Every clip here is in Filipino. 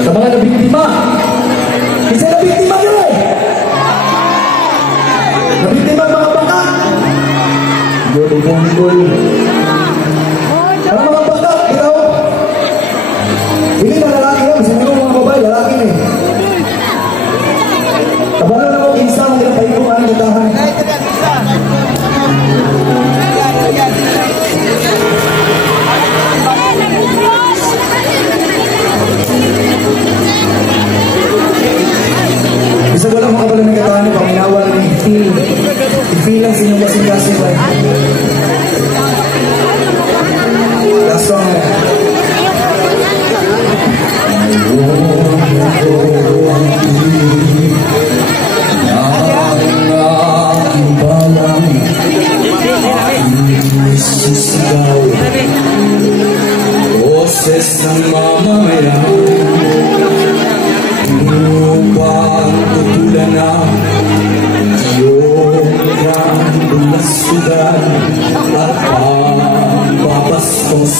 Sa mga nabiktima. Isa nabiktima nyo eh. Nabiktima mga baka. Yun, ibong-ibol. Ang mga baka, ikaw. Hindi na lalaki yan. Siguro mga babae, lalaki eh. Kabalo na mo isang din pa yung mga natahan. Bisa ko lang makapala ng katahan ng paminawal ng i-feel lang sa inyong kasing-kasing. Last song na. Sisigaw boses ng mamamayan upang tutulan ang iyong kabulastugan at pagpapastos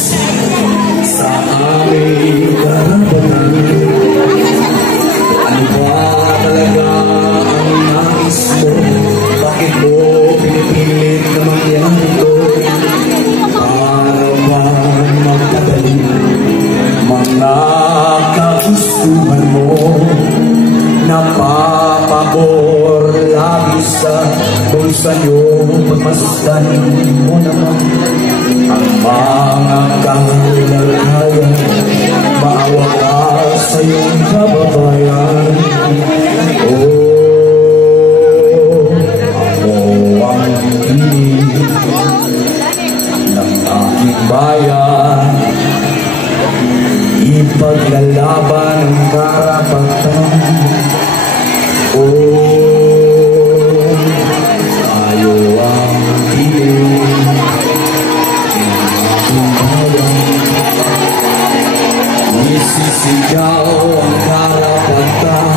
sa aming karapatan. Ano ba talaga ang nais mo? Bakit mo pinipilit na mangyari ito? Para ba magpadali mga kagustuhan mo? Napapabor lagi sa bulsa niyo. Pagmasdan mo naman ang mga kahalagayan. Maawa ka sa iyong kababayan. Ako ang tinig ng aking bayan. Ipaglalaban ang karapatan. Tayo ang tinig ng aking bayan. Isisigaw ang karapatan.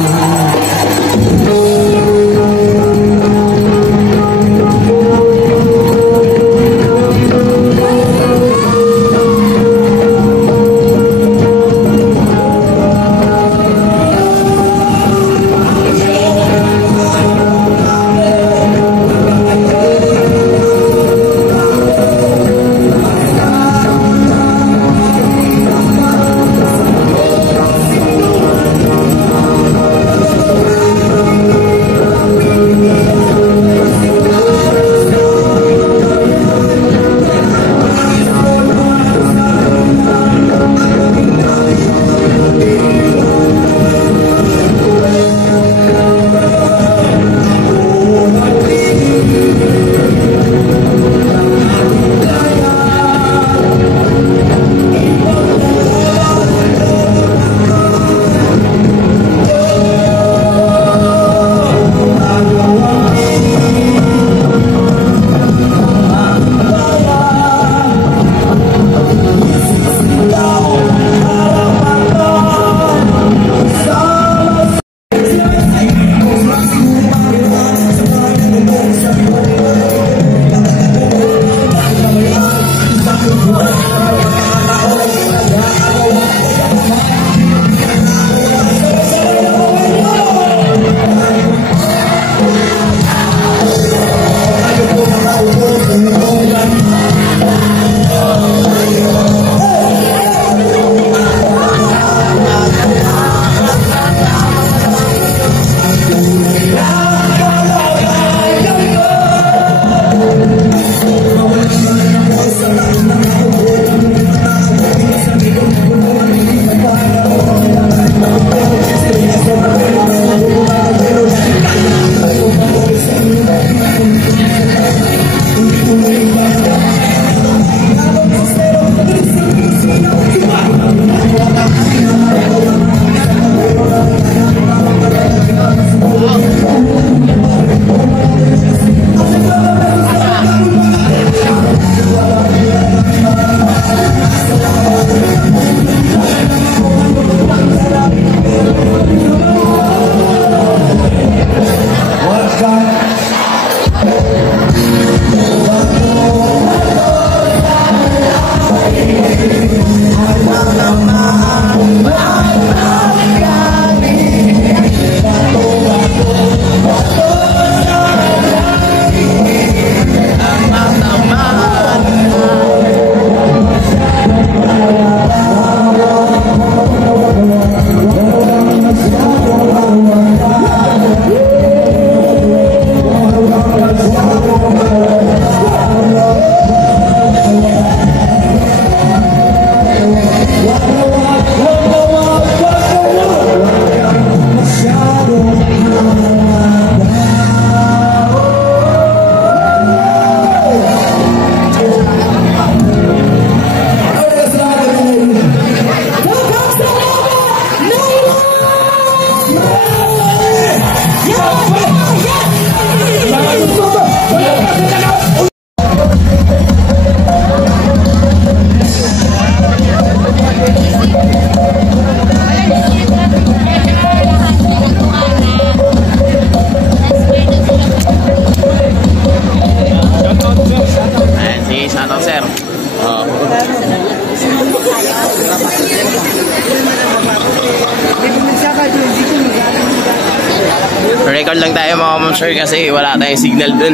tayo mga ma'am sir kasi wala tayong signal dun.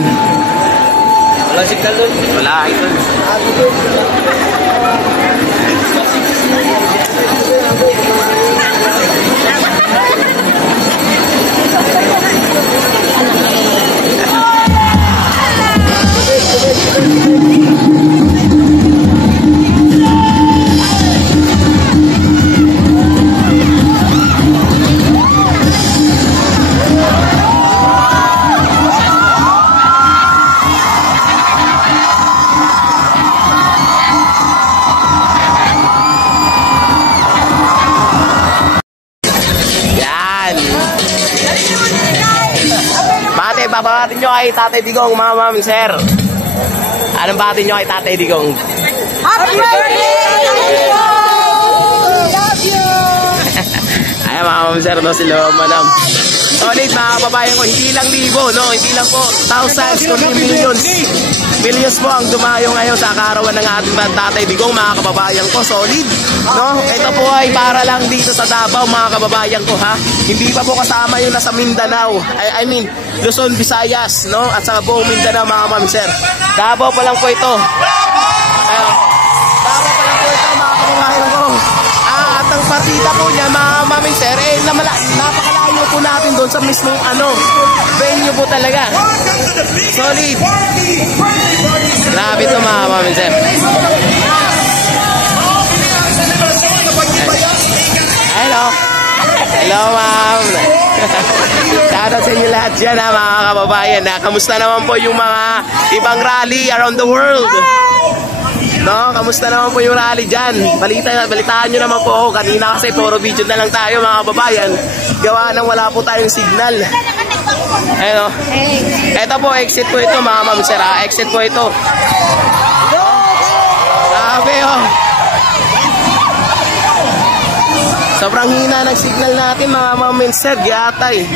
Wala signal doon. Wala idol. Babatin nyo kay Tatay Digong, mga ma'am, sir. Anong batin nyo kay Tatay Digong? Happy birthday! Love you! Ay, mga ma'am, sir, no, sila, madam. Solid, mga kababayan ko, hindi lang libo, no? Hindi lang po thousands, kundi millions. Millions po ang dumayo ngayon sa kaarawan ng ating Tatay Digong, mga kababayan ko. Solid, no? Ito po ay para lang dito sa Davao, mga kababayan ko, ha? Hindi pa po kasama yung nasa Mindanao. I mean, Luzon, Visayas, no? At sa buong Mindanao, mga ma'am, sir. Davao pa lang po ito. Davao pa lang po ito, mga kababayan ko. At ang partida po niya, mga ma'am, sir, napakalayo po natin doon sa mismong, venue po talaga. Solid. Grabe ito, mga ma'am, sir. Hello. Hello, ma'am. Shoutout sa inyo lahat dyan, mga kababayan. Kamusta naman po yung mga ibang rally around the world? No, kamusta naman po yung rally dyan? Balitaan nyo naman po ako. Kanina kasi puro video na lang tayo, mga kababayan. Gawa nang wala po tayong signal. Ayun, ito po, exit po ito, mga ma'am, sir. Exit po ito. Grabe, oh. Sobrang hina ng signal natin, mga ma'am, sir. Giatay.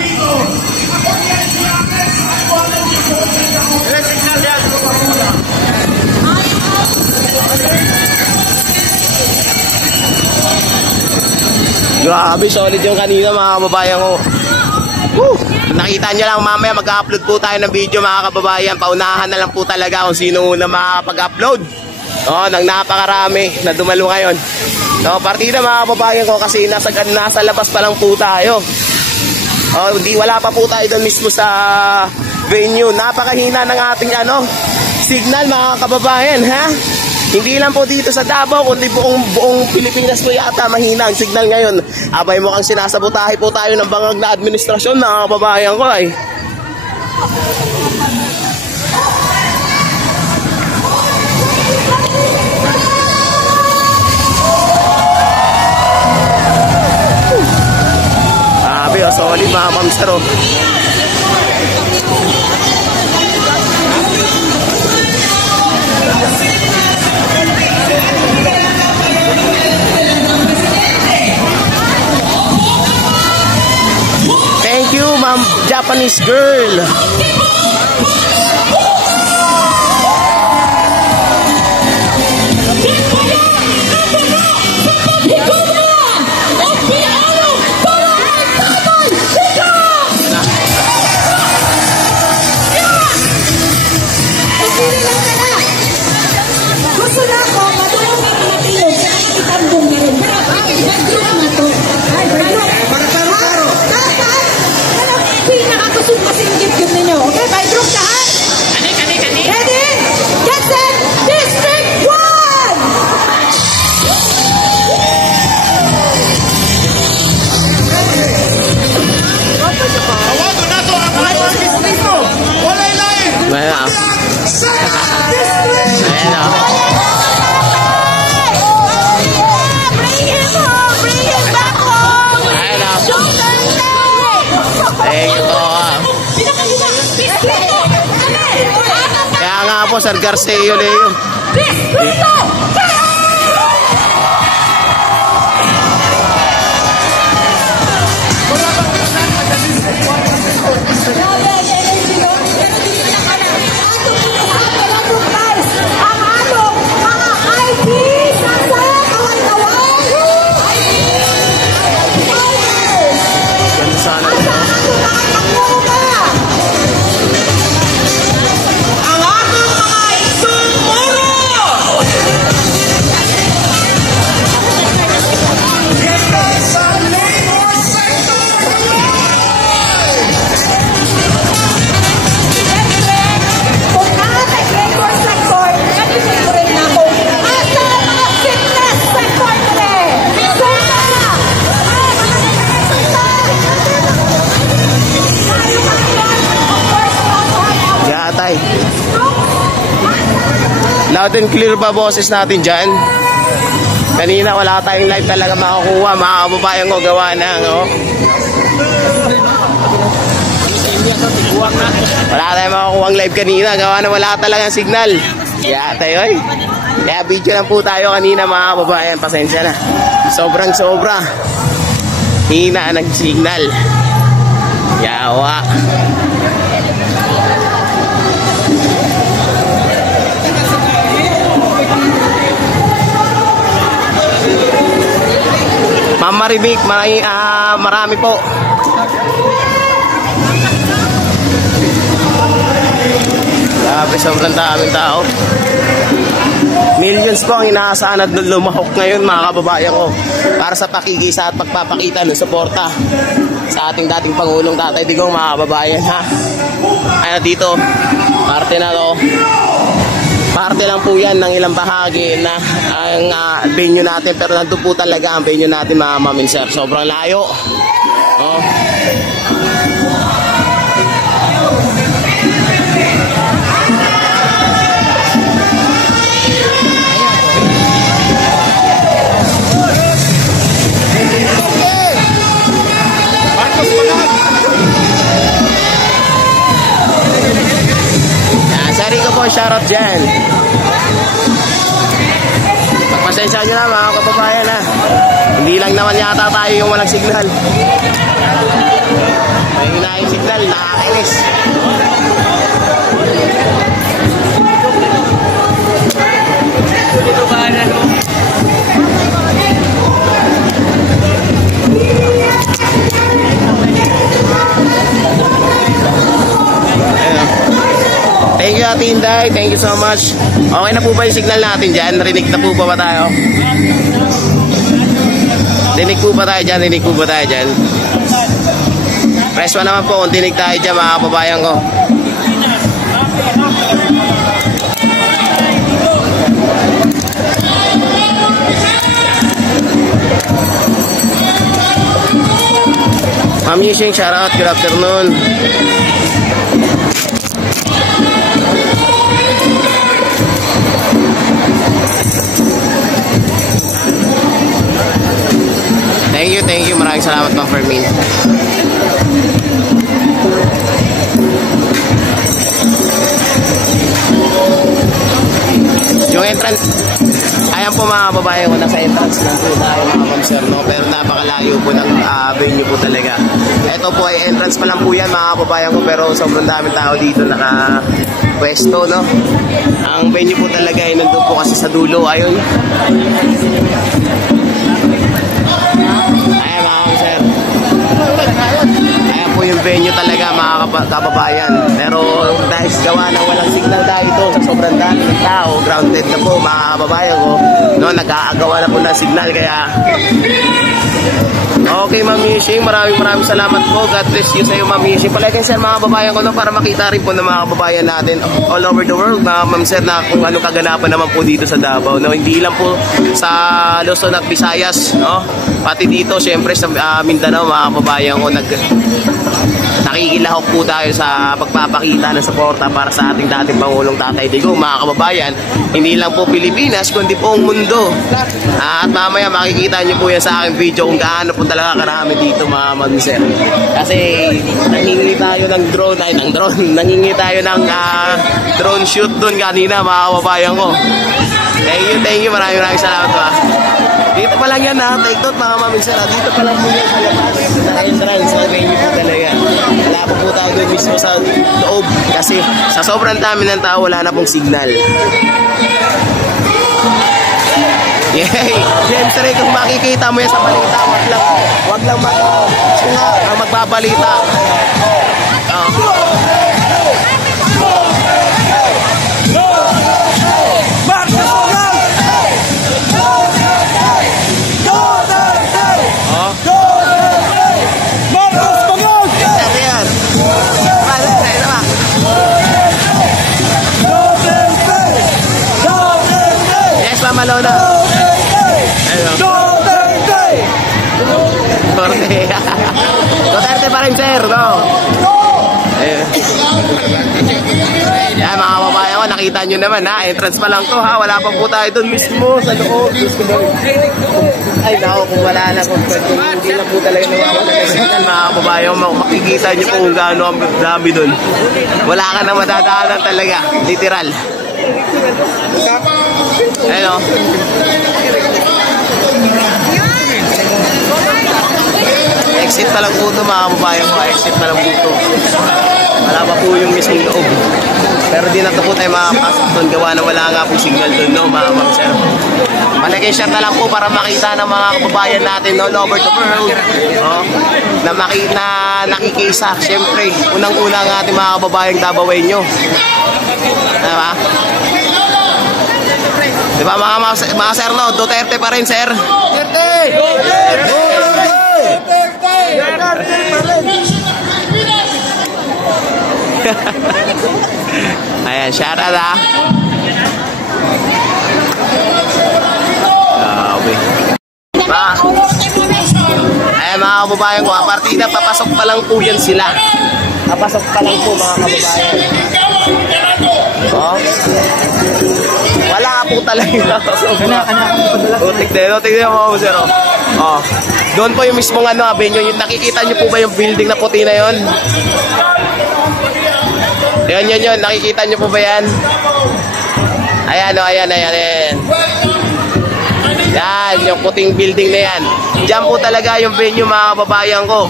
Signal yan. Grabe, solid yung kanina, mga kababayan ko. Woo! Nakita nyo lang, mamaya mag-upload po tayo ng video, mga kababayan. Paunahan na lang po talaga kung sino na makapag-upload. Nang napakarami na dumalo ngayon. Partida, mga kababayan ko, kasi nasa labas pa lang po tayo. Wala pa po tayo doon mismo sa venue. Napakahina ng ating signal, mga kababayan, ha? Hindi lang po dito sa Davao, kundi buong Pilipinas po yata mahina ang signal ngayon. Abay, mukhang sinasabotahe po tayo ng bangag na administrasyon, mga kababayan ko, ay. Solid, mga ma'am, sir. Thank you, ma'am, Japanese girl. Sir Garceo Leo. tatay. Loud and clear ba boses natin dyan? Kanina wala tayong live talaga makakuha, mga kababayan ko, gawa ng wala tayong makakuha ang live kanina, gawa na wala talagang signal. Kaya tayo kaya video lang po tayo kanina, mga kababayan, pasensya na. Sobrang sobra hina ng signal. Yawa. Ma'am Maribik, marami po. Grabe, sobrang daming tao. Millions po ang inaasahan na lumahok ngayon, mga kababayan ko, para sa pakikisa at pagpapakita ng suporta sa ating dating Pangulong Tatay Digong, mga kababayan, ha. Ano dito, parte na to. Parte lang po yan ng ilang bahagi na ang venue natin, pero nandun po talaga ang venue natin, mga ma'am and sir. Sobrang layo. Oh. Sari ko po, shoutout dyan. Pagpasensya nyo na, mga kababayan, ha. Hindi lang naman yata tayo yung walang signal. May hinahing signal, nakakainis. Dito ba na, no? Thank you, Ate Inday. Thank you so much. Okay na po ba yung signal natin dyan? Rinig na po ba tayo? Dinig po ba tayo dyan? Dinig po ba tayo dyan? Press 1 naman po kung dinig tayo dyan, mga kababayan ko. Ma'am Yishing, shout out. Good afternoon. Thank you. Maraming salamat, Ma'am Fermin. Yung entrance, ayan po, mga babae ko, nasa entrance lang po tayo, mga ma'am sir, no? Pero napakalayo po ng venue po talaga. Ito po ay entrance pa lang po yan, mga babae ko, pero sobrang daming tao dito naka-pwesto, no? Ang venue po talaga ay nandun po kasi sa dulo, ayun. Ayan po yung venue talaga, mga kababayan. Pero dahil gawa ng walang signal dito, sa sobrang dami ng tao, grounded na po, mga kababayan ko, no, nag-aagawa na po ng signal. Kaya okay, Ma'am Yishing, maraming salamat po. God bless you sa iyo, Ma'am Yishing. Palagay sir, mga kababayan ko, no, para makita rin po ng mga kababayan natin all over the world, mga ma'am sir, na kung ano kaganapan naman po dito sa Davao, no? Hindi lang po sa Luzon at Visayas, no? Pati dito, syempre sa Mindanao, mga kababayan ko, nakikilahok po tayo sa pagpapakita ng suporta para sa ating dating Pangulong Tatay Digong, mga kababayan. Hindi lang po Pilipinas, kundi po ang mundo. At mamaya makikita nyo po yan sa aking video kung gaano po talaga karami dito, mga ma'am sir. Kasi nangingi tayo ng drone, nangingi tayo ng drone shoot doon kanina, mga kababayan ko. Thank you, maraming salamat pa. Dito pa lang yan, take note, mga ma'am sir. Dito pa lang po yan sa labas, sa entrance, sa venue po talaga. Wala po tayo doon mismo sa loob kasi sa sobrang dami ng tao, wala na pong signal. Yay! Siyempre, kung makikita mo yan sa balita, wag lang ang magbabalita. Malona. Duterte pa rin, sir, no? makikita nyo naman ha, entrance pa lang to ha, wala pa po tayo doon mismo sa loob. Ay nako, kung wala na, kung hindi na po talaga nawawala mga kababayan, makikita nyo po kung gaano ang dami doon. Wala ka na madadaanan talaga, literal. Ayun o. Exit pa lang po ito mga kababayan ko, exit pa lang po ito. Wala pa po yung mismong loob. Pero di na ito po tayo makapasok doon, gawa na wala nga po signal doon, no, mga ma'am sir. Malagay shot na lang po para makita ng mga kababayan natin all over the world, no, na makita, nakikisa. Siyempre, unang-una nga ating mga kababayang Davao nyo. Diba? Diba mga sir, no? Duterte pa rin, sir. Duterte! Ayan, shout out ha. Ayan mga kababayan ko, partida, papasok pa lang po yan sila. Papasok pa lang po mga kababayan. Oh. Wala po talaga. Tignan mo sir. Oh. Doon po yung mismong venue. Yung nakikita nyo po ba yung building na puti na yon? Yun. Nakikita nyo po ba yan? Ayan o, ayan. Yan, yung puting building na yan. Diyan po talaga yung venue mga kababayan ko.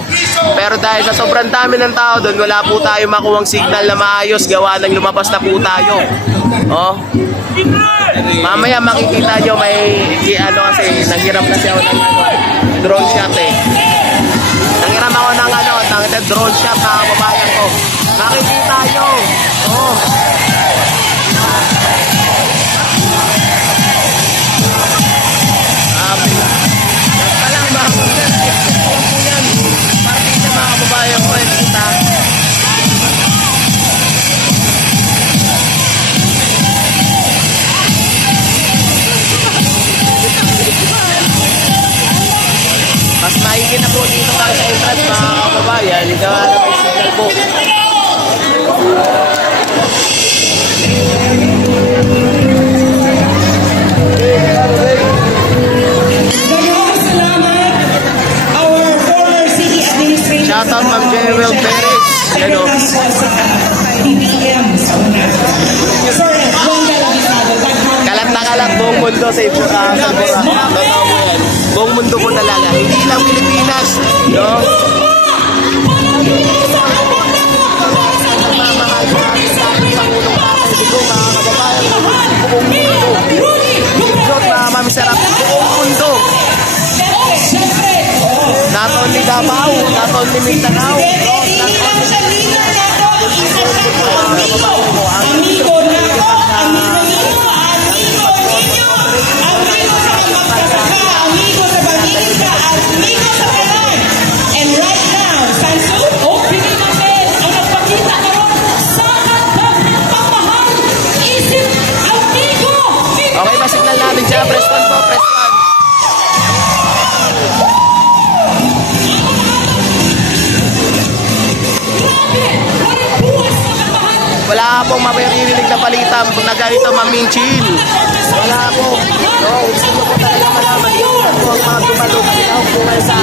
Pero dahil sa sobrang dami ng tao doon, wala po tayo makuhang signal na maayos, gawa ng lumabas na po tayo. Oh. Mamaya makikita nyo may kasi nanghiram kasi ako ng drone shot eh. Nanghiram ako ng drone shot mga kababayan ko. Makikita nyo. Oh. Palang mga kababayan ko eh, kita. Mas maigit na po dito tayo sa entrance mga kababayan. Ito na may signal po. Shoutout Ma'am Jewel Perez. Hello. Kalat na kalat buong mundo sa buong mundo po talaga. Hindi lang Pilipinas. No? Ma'am Sarap, buong mundo. Not only Davao, not only Mindanao, and right now, Sansu, opening natin ang nagpakita karon sa pagmamahal isip amigo. Okay, pasignal natin siya. Press 1 po, press 1. Wala pong maririnig na palitan na ganito maminchin. Wala po. No, gusto mo po talaga malaman yun. Ito ang mga dumalog. Ito po ngayon sa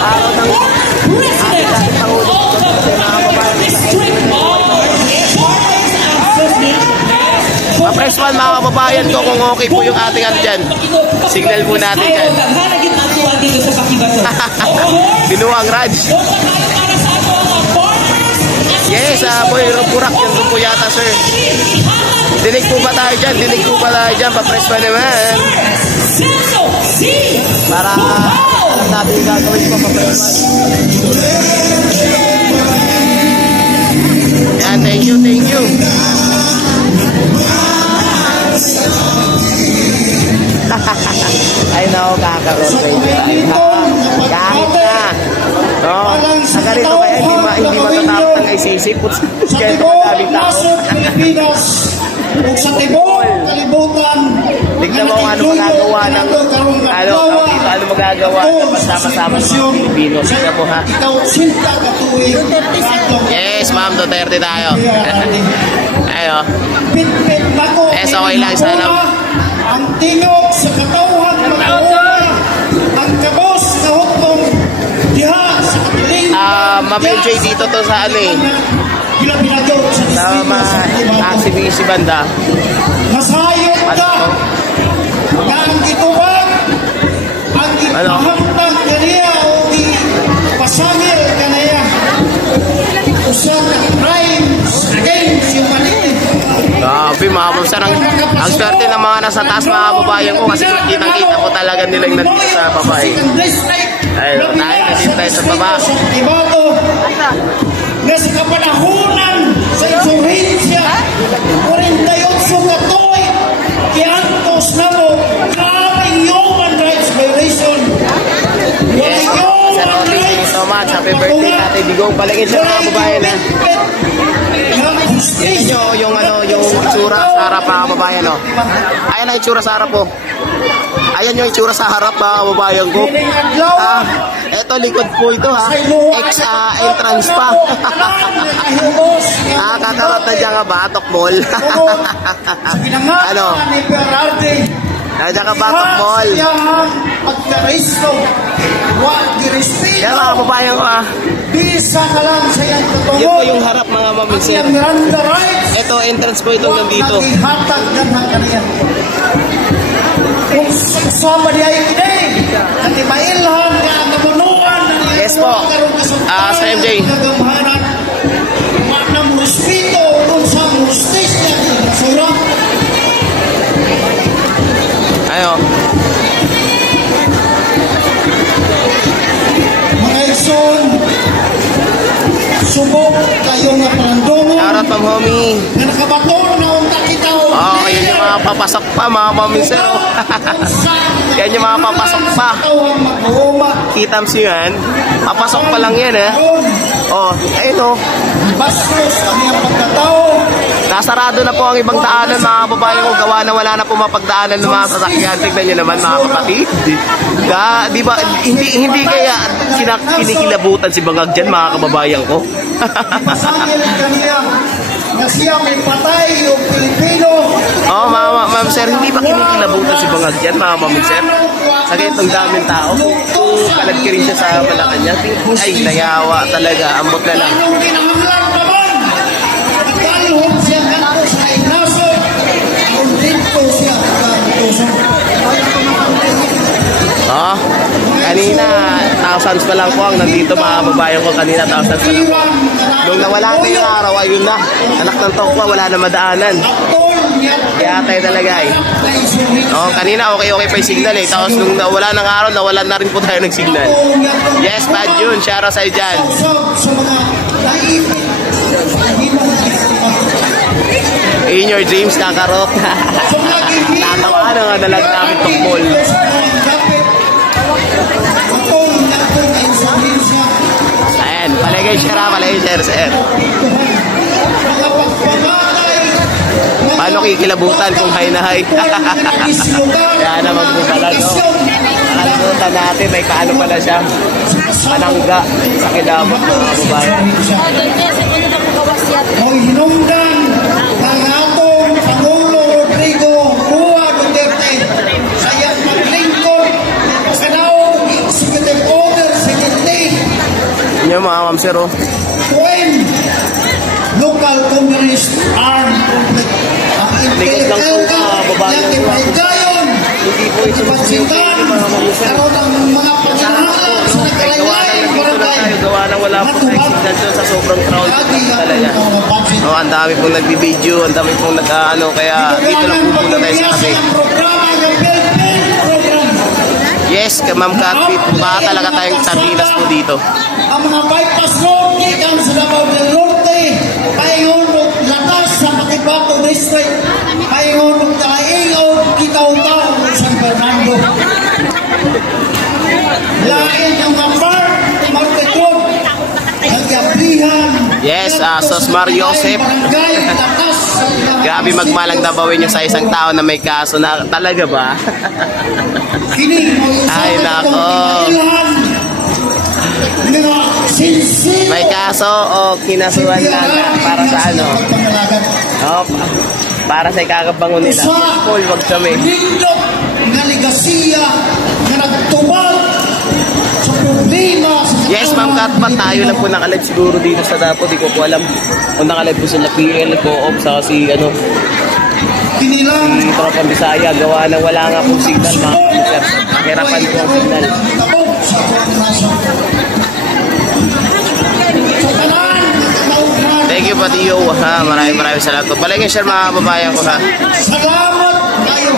araw ng ating dating Pangulo. Press 1 mga kababayan ko kung okay po yung ating dyan. Signal po natin dyan. Binuang Raj. Yes, Boy Rupurak, yun po yata sir. Dinig po ba tayo dyan? Dinig po ba tayo dyan? Pa-press pa naman. Para alam natin yung gagawin po, pa-press pa. Yan, thank you. Ay no, kakaroon ko yun. Kahit na. No, sa ganito kaya hindi matatapos ang isisip. Kaya ito madaming tao. Sa tibok, kalibutan. Tignan mo ano magagawa ng ano magagawa ng sama-sama ng Pilipino. Tignan mo ha. Ikaw, sinta katuwing. Yes, ma'am, Duterte tayo. Ayo. Pit-pit bako. Yes, okay lang, sana. Ang tingog sa katauhan mag-uuna. Ang kabos na hukbong diha sa katiling. Ma'am LJ, dito to sa ano eh. Bila-bilado sa Taxi banda. Masayot ka. Na ang gitubag. Ang gitahantang kaniya o pasangil kaniya. Usap ng crimes against humanity. Grabe mga mamsar, ang swerte ng mga nasa taas mga kababayan ko kasi kitang-kita ko talaga nilang nandito sa baba eh. Ayun, nandito tayo sa baba. Nasa kapanahunan sa insurhensya 48 katoy kiantos na mo kaming human rights violation. Yes, Sir Otis, thank you so much. Happy birthday natin. Digong palagay sa mga kababayan eh. Tignan nyo yung itsura sa harap mga kababayan oh. Ayan ang itsura sa harap po. Ayan yung itsura sa harap mga kababayan ko. Eto likod po ito ha. Entrance pa. Kakarot na dyan ka Batok Mall. Ano? Nandiyan ka Batok Mall. Yan mga kababayan ko ha. Bisa ka lang sa iyang katungod. Yan po yung harap mga maminsir. Ito entrance po itong nandito. Hatag ng kaniya. Kung sama di ay kini, nanti mailhan ka ang kabunuan. Yes po. Sa MJ. Manang ruspito kung sa justisya surang. Ayo. Mga igsoon, subok kayo nga parandungon. Shoutout Ma'am Homie. Na nakabaton na unta kita. Yun yung mga papasok pa mga maminsir oh. Yan yung mga papasok pa. Kitams nyo yan. Papasok pa lang yan eh. Oh, ayun oh. Bastos kami ang pagkatao. Nasarado na po ang ibang daanan mga babae ko. Gawa na wala na po mapagdaanan ng mga sasakyan. Tignan nyo naman mga kapatid. Di ba, hindi kaya kinikilabutan si Bangag dyan mga kababayan ko. Masangil kaniya na siya may patay yung Pilipino. Oo, ma'am sir, hindi ba kinikilabutan si Bangag dyan mga ma'am sir? Sa ganitong daming tao. Kung kalagki rin siya sa Malacanang, ay nayawa talaga. Ambot na lang. Anong kinahanglan naman? Nagkaluhod siya kanto sa inaso. Kung dito siya kanto. Kanina, thousands pa lang po ang nandito mga babayan ko. Kanina, thousands pa lang po. Nung nawala na yung araw, ayun na. Anak ng tokwa, wala na madaanan. Kaya tayo talaga eh. Kanina, okay pa yung signal eh. Tapos nung nawala ng araw, nawala na rin po tayo ng signal. Yes, Bad June. Shoutout sa'yo dyan. In your dreams, kakarot. Natawa na lang namin tukmol. Ayan, palagay share, sir. Paano kikilabutan kung hay na hay? Kaya naman po pala, no? Nakalimutan natin, may kaano pala siya. Panangga sa kidabot ng mga babae. Ang hinungdan ng atong Pangulo Rodrigo Rua Duterte sa iyang paglingkod sa daw executive order 17 Yan yung mga mamsero. when local communist armed conflict ang intellectual gayon Hindi po ito pansitan karoon ang mga pagkakalang sa nakalaylay gawa na wala po na signal doon sa sobrang crowd talaga. Ang dami pong nagbibideo, ang dami pong nag-ano, kaya dito lang po muna tayo sa kape. Yes, Ma'am Catfit, baka talaga tayong sardinas po dito. Ang mga bypass road ikan sa Davao del Norte paingon og latas sa Cotabato District paingon og taingon Kitaw-Taw sa San Fernando. Lain ang kapar Market Road nagablihan. Yes, Sosmar Joseph. Grabe magmalang dabawin nyo sa isang tao na may kaso na talaga ba? Ay nako. May kaso o kinasuhan lang para sa ano? Para sa ikakabangon nila. Paul, wag kami. Nindot nga ligasiya nga nagtubag sa problema sa Yes, Ma'am Katpat, tayo lang po nakalive siguro dito sa Dapo. Di ko po alam kung nakalive po sila PL, Co-op, sa si ano, kinilang si Tropang Bisaya. Gawa na wala nga pong signal, mga kapatid. Mahirapan po ang signal. tabog sa ating nasa. Sa tanan, kauman, Thank you, Patio. Ha, maraming salamat po. Palagi share mga kababayan ko, ha. salamat kayo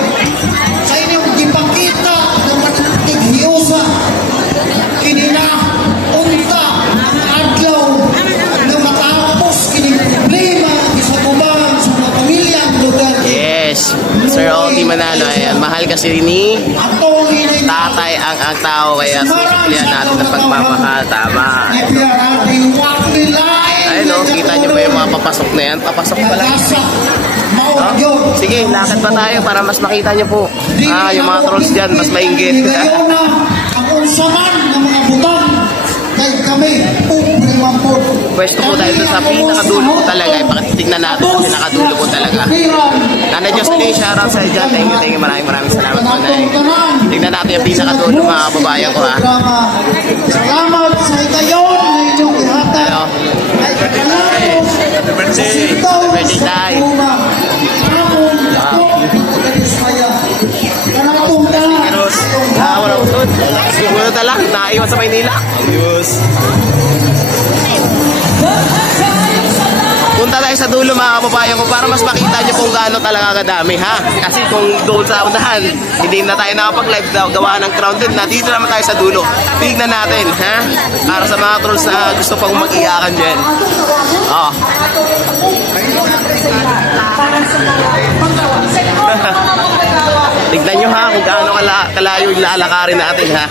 sa inyong ipakita ng matighiyosa kinina unta adlaw na matapos kining problema sa kubangan sa mga pamilyang lugar. Yes, Sir Oti Manalo. Ayan, mahal kasi ni Atong hinay tatay ang tao, kaya susuplihan natin ng pagmamahal. Tama. Ayun, no, kita nyo ba yung mga papasok na yan? Papasok pa lang. No? Sige, lakad pa tayo para mas makita nyo po. Yung mga trolls dyan, mas mainggit. Ngayon na ang unsaman ng mga butang kay kami pobre man po. Pwesto po tayo dun sa pinakadulo po talaga. Ipakatignan natin sa pinakadulo po talaga. Nanay Diyos na yung shoutout sa dyan. Thank you. Maraming salamat po, Nay. Tignan natin yung pinakadulo, mga kababayan ko, ha. Salamat sa ikayon na inyong ihatag. Ayo. Happy birthday. Happy birthday, Tay. Wala usod. Siguro na lang. Nakaiwan sa Maynila. Ayos. Punta tayo sa dulo, mga kababayan ko, para mas makita nyo kung gaano talaga kadami, ha? Kasi kung doon sa unahan, hindi na tayo nakapag-live gawa ng crown din. Dito naman tayo sa dulo. Tignan natin, ha? Para sa mga trolls na gusto pang mag-iyakan dyan. Oh. Tignan nyo, ha, kung gaano kalayo yung lalakarin natin, ha?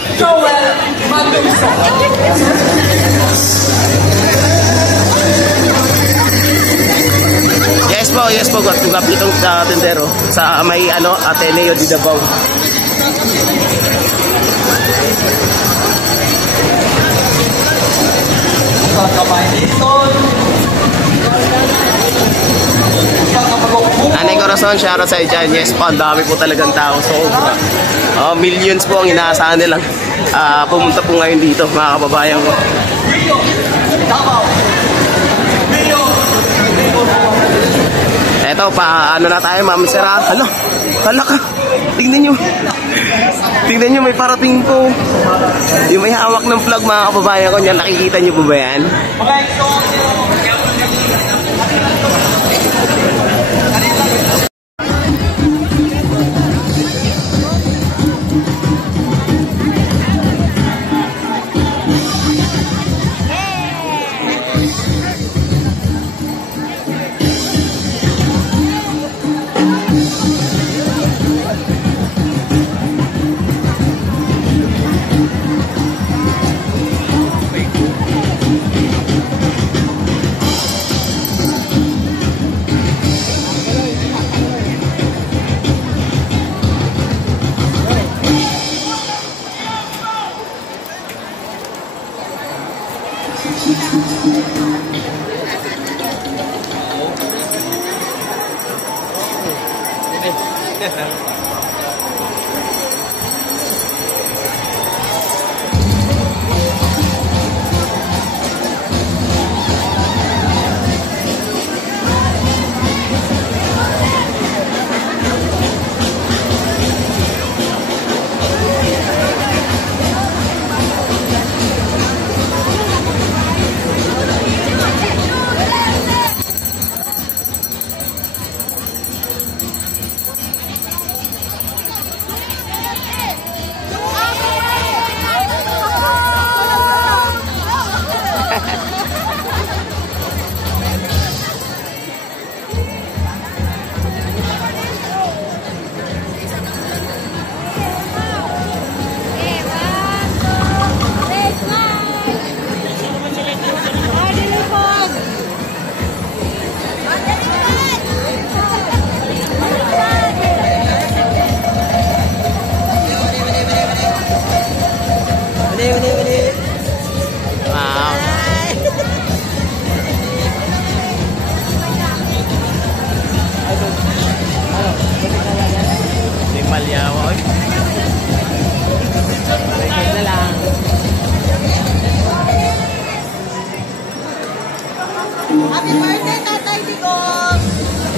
Yes po, gap itong tendero sa may Ateneo di Davao. Anay Corazon, shoutout sa dyan. Yes po, ang dami po talagang tao. So, millions po ang inaasahan nilang pumunta po ngayon dito, mga kababayan ko. Eto, ano na tayo, Ma'am Sera. Hala ka. Tignan nyo, may parating po. Yung may hawak ng flag, mga kababayan ko. Yan, nakikita nyo po ba yan?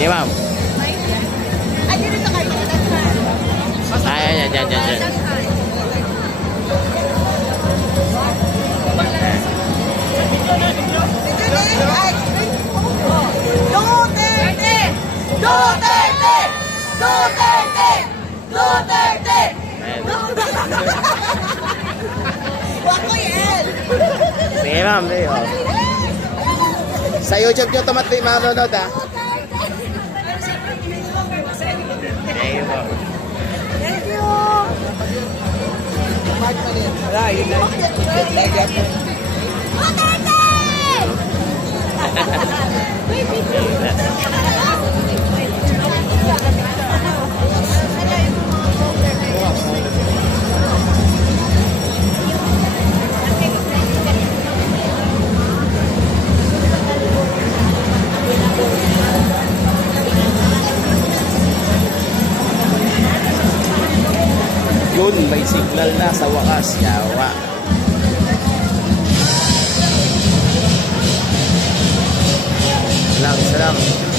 Sige, ma'am. Ay, dito kayo. Ayan, yan. Duterte! Duterte! Duterte! Duterte! Wako yan! Sige, ma'am. Sige, oh. Sa YouTube nyo tumatay manonood, ha? Thank you, ma'am. Thank you! Yun, may signal na sa wakas. Yawa. Salam.